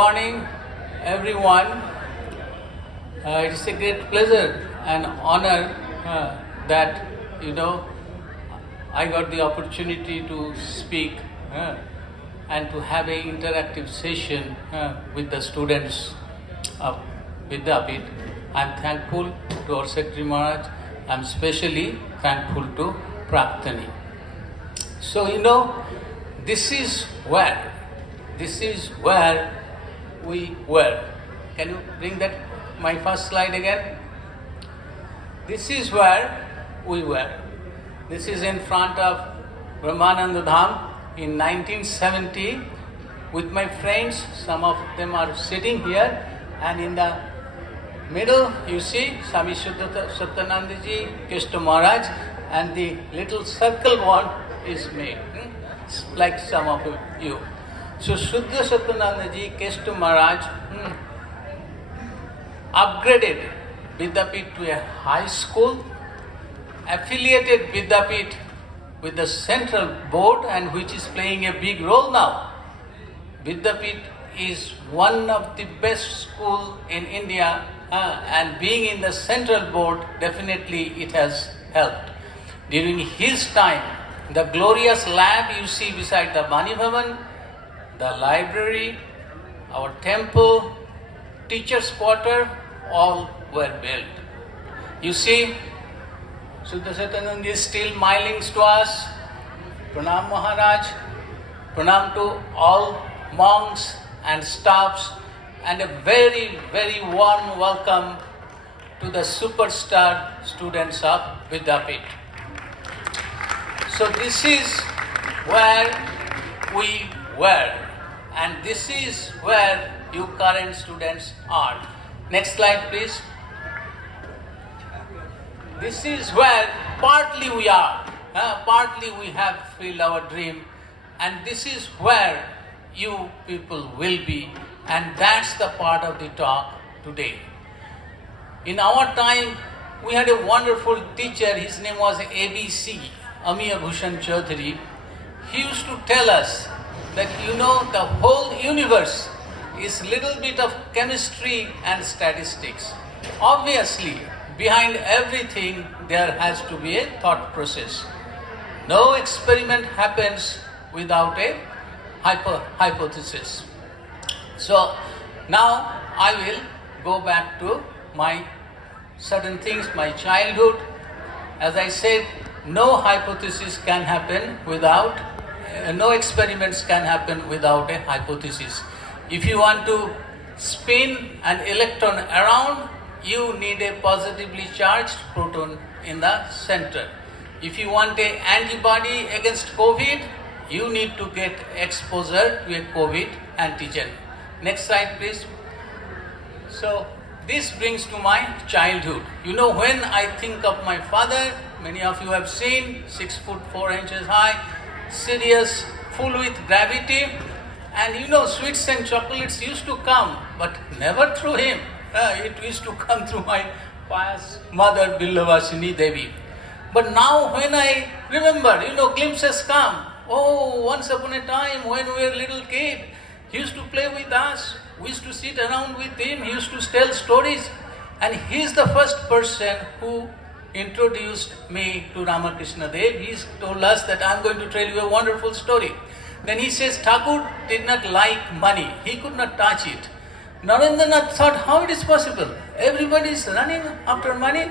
morning, everyone. It's a great pleasure and honor that I got the opportunity to speak and to have an interactive session with the students of Vidyapith. I'm thankful to our Secretary Maharaj. I'm especially thankful to Praktani. So this is where we were. Can you bring that my first slide again? This is where we were. This is in front of Brahmananda Dham in 1970 with my friends. Some of them are sitting here, and in the middle you see Swami Satyanandaji, Keshto Maharaj, and the little circle one is me, like some of you. So Shuddha Satyanandaji, Keshto Maharaj upgraded Vidyapith to a high school, affiliated Vidyapith with the central board, and which is playing a big role now. Vidyapith is one of the best schools in India, and being in the central board, definitely it has helped. During his time, the glorious lab you see beside the Bani Bhavan, the library, our temple, teacher's quarter, all were built. You see, Shuddha Satyananda is still smiling to us. Pranam Maharaj, pranam to all monks and staffs, and a very, very warm welcome to the superstar students of Vidyapith. So this is where we were, and this is where you current students are. Next slide, please. This is where partly we are, partly we have filled our dream, and this is where you people will be, and that's the part of the talk today. In our time, we had a wonderful teacher. His name was ABC, Amiya Bhushan Chaudhuri. He used to tell us that the whole universe is little bit of chemistry and statistics. Obviously, behind everything there has to be a thought process. No experiment happens without a hypothesis. So now I will go back to my certain things, my childhood. As I said, no hypothesis can happen without, no experiments can happen without a hypothesis. If you want to spin an electron around, you need a positively charged proton in the center. If you want an antibody against COVID, you need to get exposure to a COVID antigen. Next slide, please. So this brings to my childhood. When I think of my father, many of you have seen, 6 foot 4 inches high, serious, full with gravity, and sweets and chocolates used to come, but never through him. It used to come through my pious mother, Billavasini Devi. But now when I remember, glimpses come. Oh, once upon a time when we were a little kid, he used to play with us. We used to sit around with him. He used to tell stories. And he is the first person who introduced me to Ramakrishna Dev. He told us that I am going to tell you a wonderful story. Then he says, Thakur did not like money. He could not touch it. Narendranath thought, how it is possible? Everybody is running after money.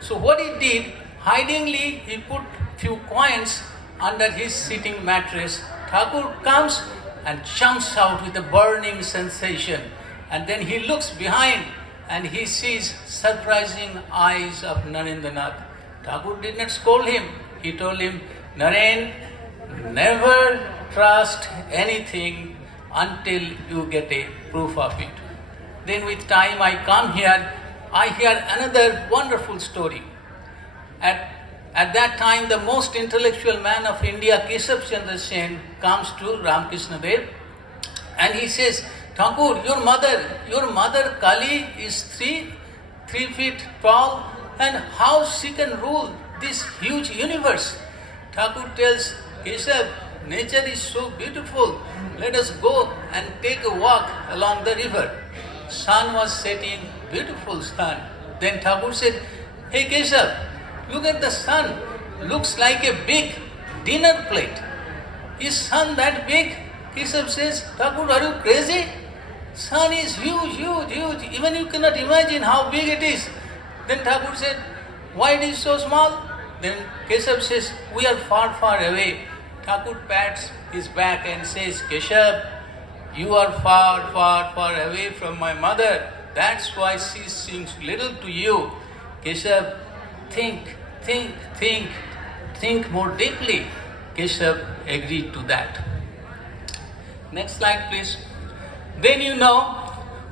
So what he did, hidingly, he put few coins under his sitting mattress. Thakur comes and jumps out with a burning sensation. And then he looks behind and he sees surprising eyes of Narendranath. Thakur did not scold him. He told him, Naren, never trust anything until you get a proof of it. Then with time I come here, I hear another wonderful story. At that time, the most intellectual man of India, Keshav Chandra Sen, comes to Ramakrishna Dev and he says, Thakur, your mother Kali is 3 feet tall, and how she can rule this huge universe? Thakur tells Keshav, nature is so beautiful. Let us go and take a walk along the river. Sun was setting, beautiful sun. Then Thakur said, hey Keshav, look at the sun. Looks like a big dinner plate. Is sun that big? Keshav says, Thakur, are you crazy? Sun is huge, huge, huge. Even you cannot imagine how big it is. Then Thakur said, why it is so small? Then Keshav says, we are far, far away. Thakur pats his back and says, Keshav, you are far, far, far away from my mother. That's why she seems little to you. Keshav, think more deeply. Keshav agreed to that. Next slide, please. Then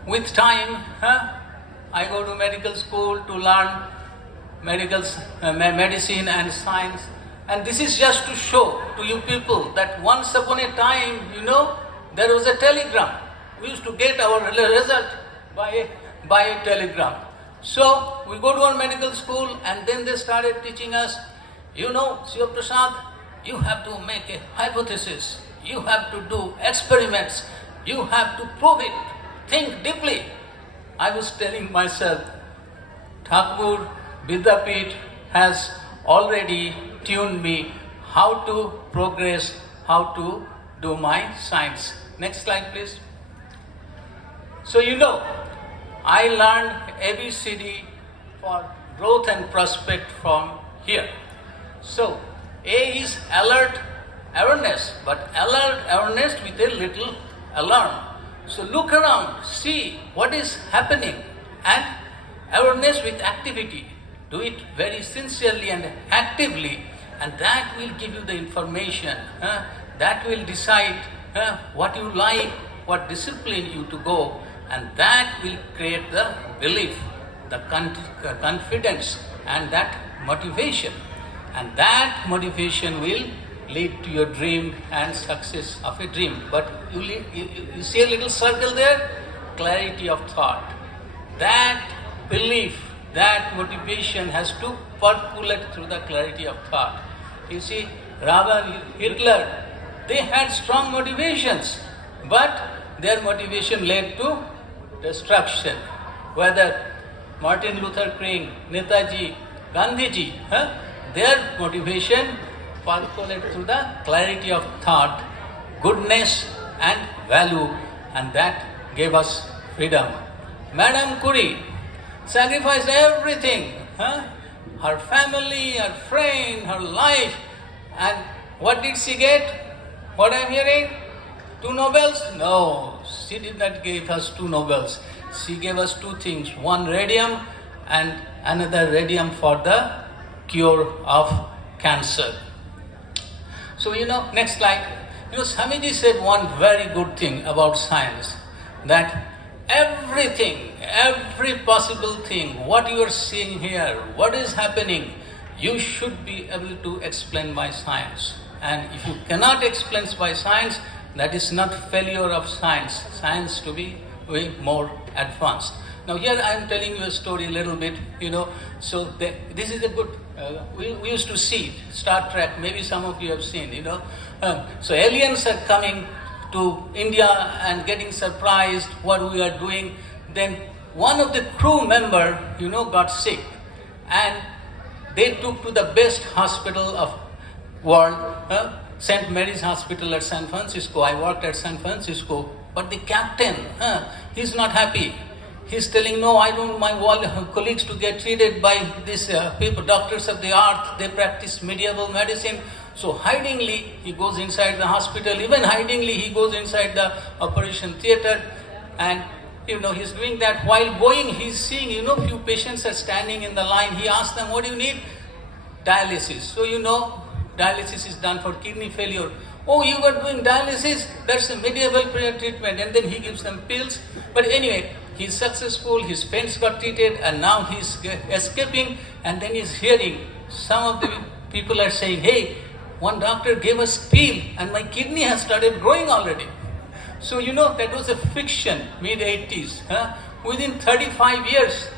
with time, I go to medical school to learn medicine and science. And this is just to show to you people that once upon a time, there was a telegram. We used to get our result by a telegram. So we go to our medical school and then they started teaching us, Siva Prasad, you have to make a hypothesis. You have to do experiments. You have to prove it. Think deeply. I was telling myself, Thakur, Vidyapith has already tuned me how to progress, how to do my science. Next slide, please. So I learned ABCD for growth and prospect from here. So A is alert awareness, but alert awareness with a little alarm. So look around, see what is happening, and awareness with activity. Do it very sincerely and actively, and that will give you the information. That will decide what you like, what discipline you to go, and that will create the belief, the confidence, and that motivation. And that motivation will lead to your dream and success of a dream. But you see a little circle there? Clarity of thought. That belief, that motivation has to percolate through the clarity of thought. You see, Ravan, Hitler, they had strong motivations, but their motivation led to destruction. Whether Martin Luther King, Netaji, Gandhiji, their motivation percolate through the clarity of thought, goodness and value, and that gave us freedom. Madame Curie sacrificed everything, her family, her friend, her life, and what did she get? What I'm hearing? 2 Nobels? No, she did not give us 2 Nobels. She gave us 2 things, one radium and another radium for the cure of cancer. So next slide. Swamiji said one very good thing about science, that everything, every possible thing, what you are seeing here, what is happening, you should be able to explain by science. And if you cannot explain by science, that is not failure of science. Science to be way more advanced. Now here I am telling you a story a little bit, so this is a good, we used to see Star Trek, maybe some of you have seen, so aliens are coming to India and getting surprised what we are doing. Then one of the crew member, got sick, and they took to the best hospital of world, St. Mary's Hospital at San Francisco. I worked at San Francisco, but the captain, he's not happy. He's telling, no, I don't want my colleagues to get treated by these people, doctors of the earth. They practice medieval medicine. So hidingly, he goes inside the hospital. Even hidingly, he goes inside the operation theater. And, he's doing that. While going, he's seeing, few patients are standing in the line. He asks them, what do you need? Dialysis. So, dialysis is done for kidney failure. Oh, you were doing dialysis? That's a medieval treatment. And then he gives them pills. But anyway, he's successful, his friends got treated, and now he's escaping. And then he's hearing some of the people are saying, hey, one doctor gave us pill and my kidney has started growing already. So that was a fiction, mid-80s. Within 35 years,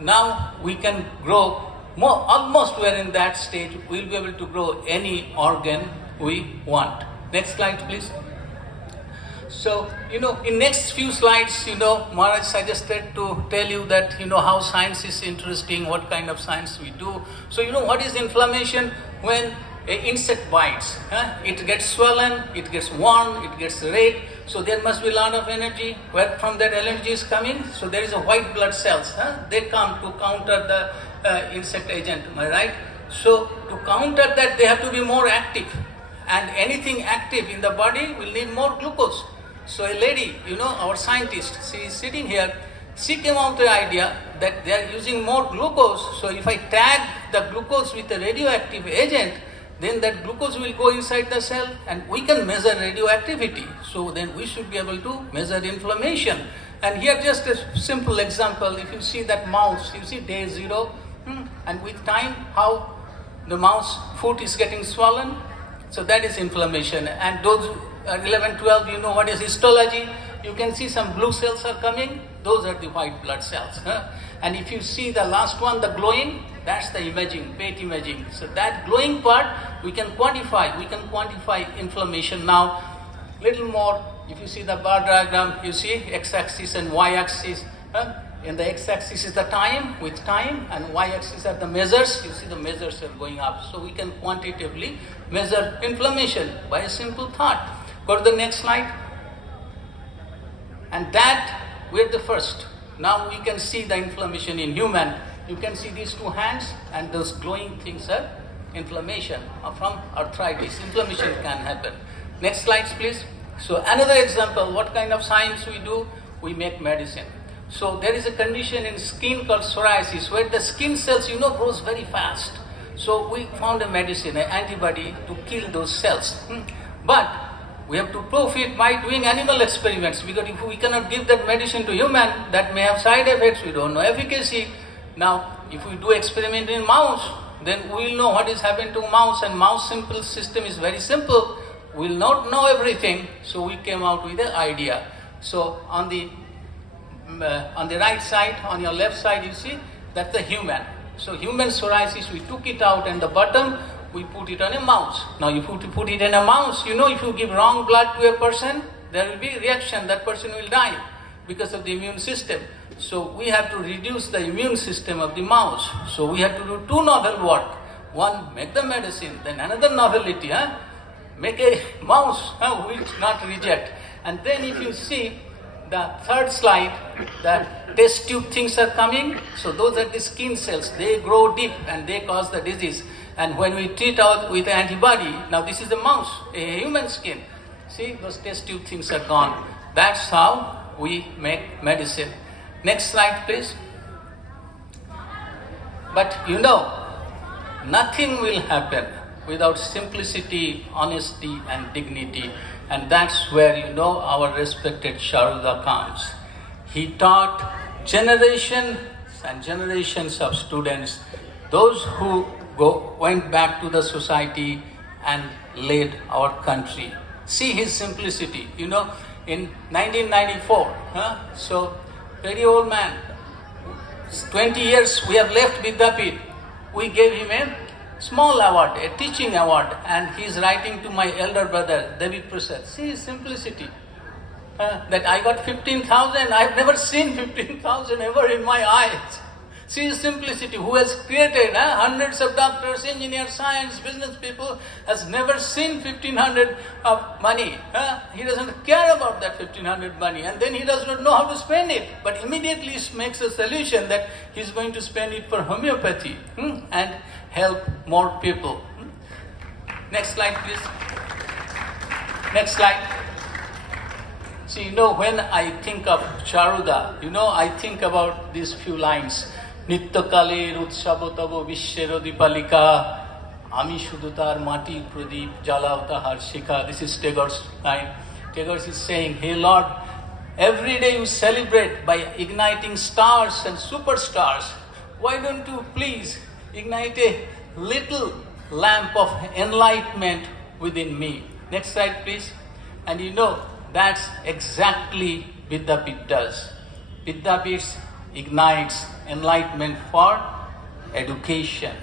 now we can grow more, almost we're in that stage, we'll be able to grow any organ we want. Next slide, please. So, in next few slides, Maharaj suggested to tell you that, how science is interesting, what kind of science we do. So, what is inflammation? When an insect bites, it gets swollen, it gets warm, it gets red. So, there must be a lot of energy. Where from that energy is coming? So, there is a white blood cells. They come to counter the insect agent, am I right? So, to counter that, they have to be more active. And anything active in the body will need more glucose. So a lady, our scientist, she is sitting here, she came out with the idea that they are using more glucose. So if I tag the glucose with a radioactive agent, then that glucose will go inside the cell and we can measure radioactivity. So then we should be able to measure inflammation. And here just a simple example, if you see that mouse, you see day 0, and with time how the mouse foot is getting swollen. So that is inflammation. And those 11, 12, you know what is histology? You can see some blue cells are coming. Those are the white blood cells. And if you see the last one, the glowing, that's the imaging, PET imaging. So that glowing part, we can quantify. We can quantify inflammation. Now, little more, if you see the bar diagram, you see x-axis and y-axis. In the x-axis is the time, with time, and y-axis are the measures. You see the measures are going up. So we can quantitatively measure inflammation by a simple thought. Go to the next slide. And that, we're the first. Now we can see the inflammation in human. You can see these two hands and those glowing things are inflammation from arthritis. Inflammation can happen. Next slides, please. So another example, what kind of science we do? We make medicine. So there is a condition in skin called psoriasis where the skin cells, grows very fast. So we found a medicine, an antibody to kill those cells. But we have to prove it by doing animal experiments, because if we cannot give that medicine to human, that may have side effects, we don't know efficacy. Now, if we do experiment in mouse, then we will know what is happening to mouse, and mouse simple system is very simple. We will not know everything, so we came out with an idea. So on the right side, on your left side, you see that's the human. So human psoriasis, we took it out, and the bottom we put it on a mouse. Now if you put it in a mouse, if you give wrong blood to a person, there will be a reaction, that person will die because of the immune system. So we have to reduce the immune system of the mouse. So we have to do two novel work. One, make the medicine, then another novelty, make a mouse which not reject. And then if you see the third slide, the test tube things are coming. So those are the skin cells. They grow deep and they cause the disease. And when we treat out with antibody, now this is a mouse, a human skin. See, those test tube things are gone. That's how we make medicine. Next slide, please. But nothing will happen without simplicity, honesty, and dignity. And that's where, our respected Sharuda comes. He taught generations and generations of students, those who went back to the society and led our country. See his simplicity. In 1994, so very old man, 20 years we have left Vidyapith. We gave him a small award, a teaching award, and he is writing to my elder brother, Vidyapith. See his simplicity. That I got 15,000, I've never seen 15,000 ever in my eyes. See his simplicity, who has created hundreds of doctors, engineers, science, business people, has never seen 1,500 of money. He doesn't care about that 1,500 money, and then he does not know how to spend it. But immediately he makes a solution that he's going to spend it for homeopathy and help more people. Next slide, please. Next slide. See, when I think of Sharuda, I think about these few lines. Nityakaler utsavo tavo vishwero dipalika ami shudhu tar mati pradip jalao tahar shikha. This is Deoghar line. Deoghar is saying, hey Lord, every day you celebrate by igniting stars and superstars. Why don't you please ignite a little lamp of enlightenment within me? Next slide, please. And that's exactly Vidyapith does. Vidyapith ignites enlightenment for education,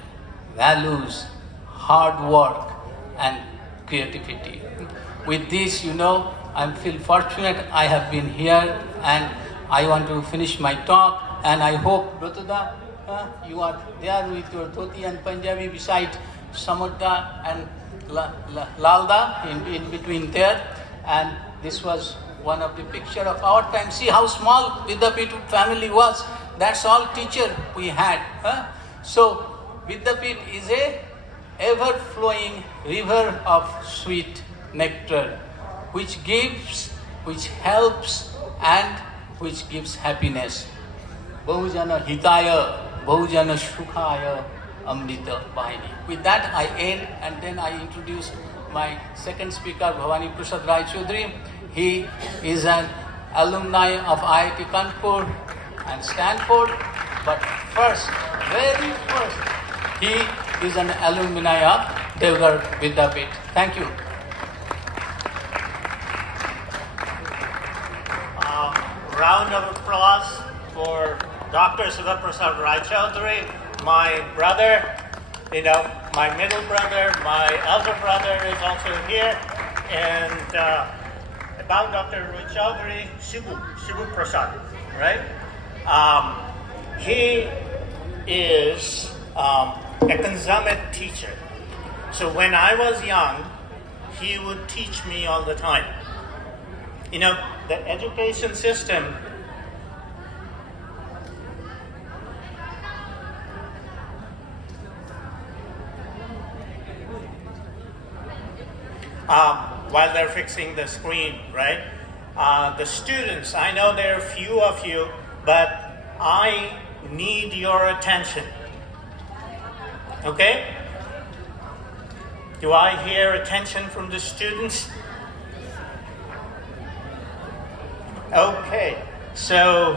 values, hard work, and creativity. with this, I feel fortunate I have been here, and I want to finish my talk. And I hope, Rotuda, you are there with your dhoti and Punjabi beside Samudra and Lalda in between there. And this was one of the picture of our time. See how small Vidyapith family was. That's all teacher we had. So Vidyapith is a ever-flowing river of sweet nectar, which gives, which helps, and which gives happiness. Bahujana hitaya, bahujana sukhaya, amrita bahini. With that I end, and then I introduce my second speaker, Bhavani Prasad Raychaudhuri. He is an alumni of IIT Kanpur and Stanford, but first, very first, he is an alumni of Deoghar Vidyapith. Thank you. Round of applause for Dr. Siba Prasad Raychaudhuri, my brother, my middle brother, my elder brother is also here. And about Dr. Raychaudhuri, Siba Prasad, right? He is a consummate teacher. So when I was young, he would teach me all the time. The education system while they're fixing the screen, right? The students, I know there are few of you, but I need your attention. Okay? Do I hear attention from the students? Okay, so